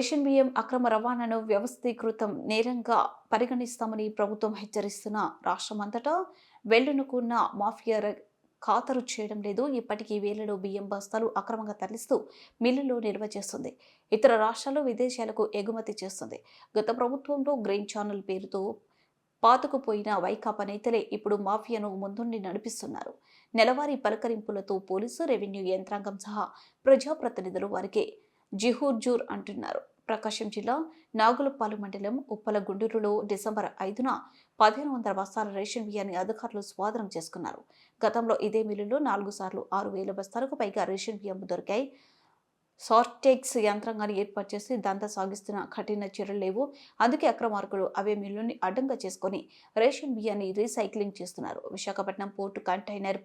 Ration బియ్యం అక్రమ రవాణాను వ్యవస్థీకృతం నేరంగా పరిగణిస్తామని ప్రభుత్వం హెచ్చరిస్తున్న రాష్ట్రమంతటా వెళ్లునుకున్న మాఫియా ఖాతరు చేయడం లేదు. ఇప్పటికీ వేలలో బియ్యం బస్తాలు అక్రమంగా తరలిస్తూ మిల్లులో నిల్వ చేస్తుంది. ఇతర రాష్ట్రాలు విదేశాలకు ఎగుమతి చేస్తుంది. గత ప్రభుత్వంలో గ్రీన్ ఛానల్ పేరుతో పాతుకుపోయిన వైకాపా నేతలే ఇప్పుడు మాఫియాను ముందుండి నడిపిస్తున్నారు. నెలవారీ పలకరింపులతో పోలీసు, రెవెన్యూ యంత్రాంగం సహా ప్రజాప్రతినిధులు వారికి జిహూర్జూర్ అంటున్నారు. ప్రకాశం జిల్లా నాగులపాలు మండలం ఉప్పలగుండూరులో డిసెంబర్ 5న 1500 బస్తాల రేషన్ బియ్యాన్ని అధికారులు స్వాధీనం చేసుకున్నారు. గతంలో ఇదే మిల్లులో 4 సార్లు 6000 బస్తాలకు పైగా రేషన్ బియ్యం దొరికాయి. సార్టెక్స్ యంత్రాంగాన్ని ఏర్పాటు చేసి దందా సాగిస్తున్న కఠిన చర్యలు లేవు. అందుకే అక్రమార్కులు అవే మిల్లుని అడ్డంగా చేసుకుని రేషన్ బియ్యాన్ని రీసైక్లింగ్ చేస్తున్నారు. Visakhapatnam port container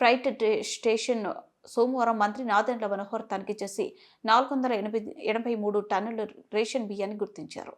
freight station సోమవారం మంత్రి నాదెండ్ల మనోహర్ తనిఖీ చేసి 483 టన్నుల రేషన్ బియ్యాన్ని గుర్తించారు.